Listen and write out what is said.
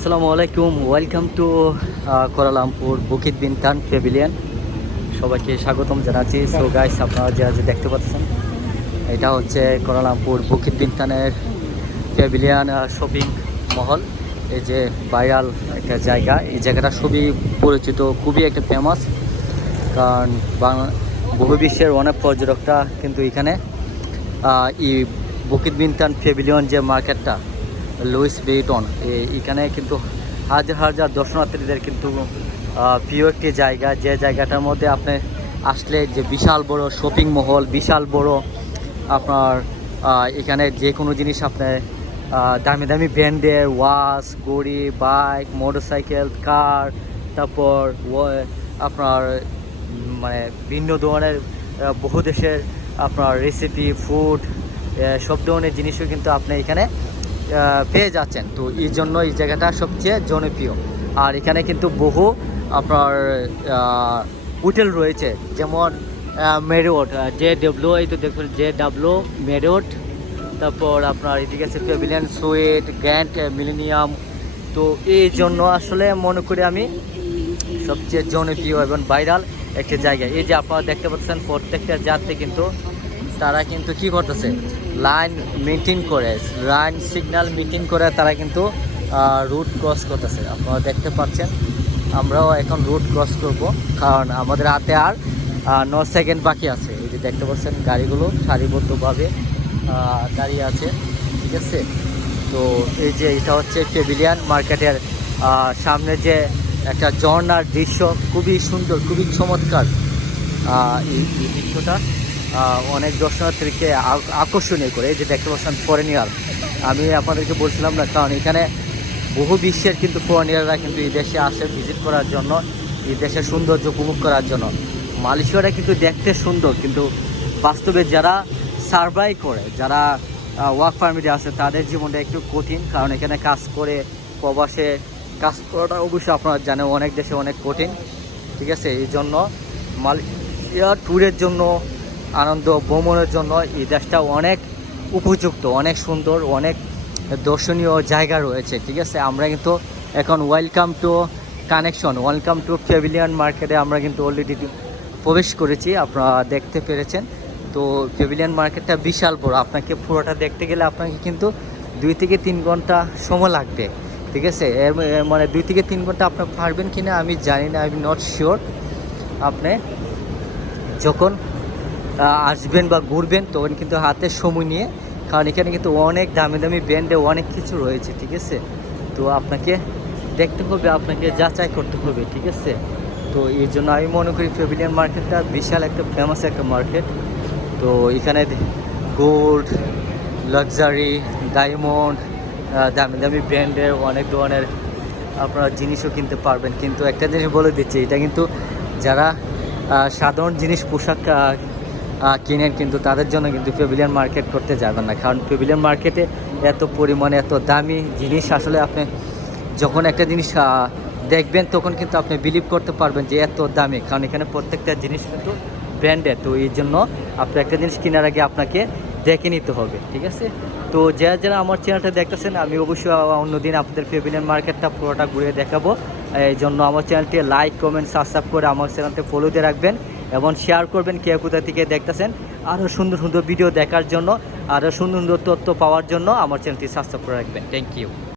আসসালামু আলাইকুম, welcome to Kuala Lumpur Bukit বিনতান pavilion. সবাইকে স্বাগতম জানাচ্ছি। সো গাইস, আপনারা যে দেখতে পাচ্ছেন, এটা হচ্ছে কোয়ালালামপুর বুকিত বিনতানের প্যাভিলিয়ন শপিং মহল। এই যে ভাইরাল একটা জায়গা, এই জায়গাটা খুবই পরিচিত, খুবই একটা ফেমাস। কারণ বহু বিশ্বের অনেক পর্যটকরা কিন্তু এখানে এই বুকিত বিনতান প্যাভিলিয়ন যে মার্কেটটা, লুইস ভিটন, এখানে কিন্তু হাজার হাজার দর্শনার্থীদের কিন্তু প্রিয় একটি জায়গা। যে জায়গাটার মধ্যে আপনি আসলে যে বিশাল বড় শপিং মহল, বিশাল বড় আপনার এখানে যে কোনো জিনিস আপনি দামি দামি ব্র্যান্ডের ওয়াচ, ঘড়ি, বাইক, মোটরসাইকেল, কার, তারপর আপনার মানে ভিন্ন ধরনের বহু দেশের আপনার রেসিপি, ফুড, সব ধরনের জিনিসও কিন্তু আপনি এখানে পেয়ে যাচ্ছেন। তো এই জন্য এই জায়গাটা সবচেয়ে জনপ্রিয়। আর এখানে কিন্তু বহু আপনার হোটেল রয়েছে, যেমন মেরিওট, JW, এই তো দেখুন JW মেরিওট। তারপর আপনার এদিকে আছে প্যাভিলিয়ন সুইট, গ্র্যান্ড মিলেনিয়াম। তো এই জন্য আসলে মনে করি আমি সবচেয়ে জনপ্রিয় এবং ভাইরাল একটি জায়গা। এই যে আপনারা দেখতে পাচ্ছেন, প্রত্যেকটা যাত্রী কিন্তু তারা কিন্তু কি করতেছে, লাইন মেনটেন করে, লাইন সিগন্যাল মেনটেন করে তারা কিন্তু রুট ক্রস করতেছে। আপনারা দেখতে পাচ্ছেন, আমরাও এখন রুট ক্রস করব, কারণ আমাদের হাতে আর 9 সেকেন্ড বাকি আছে। এই যে দেখতে পাচ্ছেন গাড়িগুলো সারিবদ্ধভাবে দাঁড়িয়ে আছে, ঠিক আছে। তো এই যে এটা হচ্ছে প্যাভিলিয়ন মার্কেটের সামনে যে একটা ঝর্ণার দৃশ্য, খুবই সুন্দর, খুবই চমৎকার। এই দৃশ্যটা অনেক দর্শনার্থীকে আকর্ষণীয় করে। এই যে দেখতে পাচ্ছেন ফরেনিয়ার, আমি আপনাদেরকে বলছিলাম না, কারণ এখানে বহু বিশ্বের কিন্তু ফরেনিয়াররা কিন্তু এই দেশে আসে ভিজিট করার জন্য, এই দেশের সৌন্দর্য উপভোগ করার জন্য। মালয়েশিয়াটা কিন্তু দেখতে সুন্দর, কিন্তু বাস্তবে যারা সার্ভাইভ করে, যারা ওয়ার্ক পারমিটে আছে, তাদের জীবনটা একটু কঠিন। কারণ এখানে কাজ করে, প্রবাসে কাজ করাটা অবশ্যই আপনারা জানেন অনেক দেশে অনেক কঠিন, ঠিক আছে। এই জন্য মালয়েশিয়া ট্যুরের জন্য, আনন্দ ভ্রমণের জন্য এই দেশটা অনেক উপযুক্ত, অনেক সুন্দর, অনেক দর্শনীয় জায়গা রয়েছে, ঠিক আছে। আমরা কিন্তু এখন welcome to connection, welcome to pavilion মার্কেটে আমরা কিন্তু অলরেডি প্রবেশ করেছি, আপনারা দেখতে পেরেছেন। তো প্যাভিলিয়ন মার্কেটটা বিশাল বড়, আপনাকে পুরোটা দেখতে গেলে আপনাকে কিন্তু 2 থেকে 3 ঘন্টা সময় লাগবে, ঠিক আছে। মানে 2 থেকে 3 ঘন্টা আপনি পারবেন কিনা আমি জানি না, আই এম নট শিওর। আপনি যখন আসবেন বা ঘুরবেন তখন কিন্তু হাতে সময় নিয়ে, কারণ এখানে কিন্তু অনেক দামি দামি ব্র্যান্ডে অনেক কিছু রয়েছে, ঠিক আছে। তো আপনাকে দেখতে হবে, আপনাকে যাচাই করতে হবে, ঠিক আছে। তো এই জন্য আমি মনে করি প্যাভিলিয়ন মার্কেটটা বিশাল একটা ফেমাস একটা মার্কেট। তো এখানে গোল্ড, লাক্সারি, ডায়মন্ড, দামি দামি ব্র্যান্ডের অনেক ধরনের আপনারা জিনিসও কিনতে পারবেন। কিন্তু একটা জিনিস বলে দিচ্ছি, এটা কিন্তু যারা সাধারণ জিনিস, পোশাক কিনেন, কিন্তু তাদের জন্য কিন্তু প্যাভিলিয়ন মার্কেট করতে যাবেন না। কারণ প্যাভিলিয়ন মার্কেটে এত পরিমাণে এত দামি জিনিস, আসলে আপনি যখন একটা জিনিস দেখবেন তখন কিন্তু আপনি বিলিভ করতে পারবেন যে এত দামি, কারণ এখানে প্রত্যেকটা জিনিস কিন্তু ব্র্যান্ডেড। তো এই জন্য আপনি একটা জিনিস কেনার আগে আপনাকে দেখে নিতে হবে, ঠিক আছে। তো যারা যারা আমার চ্যানেলটা দেখতেছেন, আমি অবশ্যই অন্যদিন আপনাদের প্যাভিলিয়ন মার্কেটটা পুরোটা ঘুরে দেখাবো। এই জন্য আমার চ্যানেলটি লাইক, কমেন্ট, সাবস্ক্রাইব করে আমার চ্যানেলটি ফলো দিয়ে রাখবেন এবং শেয়ার করবেন কে কোথা থেকে দেখতেছেন। আরও সুন্দর সুন্দর ভিডিও দেখার জন্য, আরও সুন্দর সুন্দর তথ্য পাওয়ার জন্য আমার চ্যানেলটি সাবস্ক্রাইব করে রাখবেন। Thank you.